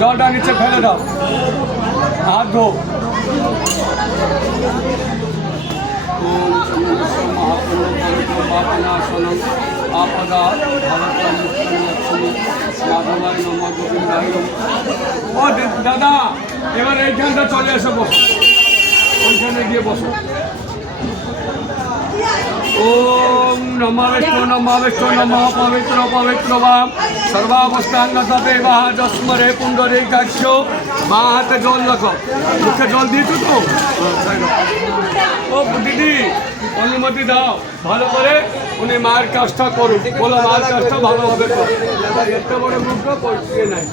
জলটা নিচে ফেলে দাও, হাত ধো। ও দাদা, এবার এইখানটা চলে এসে বসো, ওইখানে গিয়ে বসো। ওম নমঃ বিষ্ণু নমঃ বিষ্ণু নমঃ পবিত্র পবিত্র বাম সর্বাবস্থাঙ্গত দেবাহ যস্মরে পুণ্ডরীকাক্ষ। মা হাতে জল রাখো, মুখে জল দিয়েছো তো? ও দিদি, অনুমতি দাও, ভালো করে উনি মায়ের কাজটা করুন। বলো মায়ের কাজটা ভালোভাবে করুন। এত বড় মুখটা পড়ছে নাই।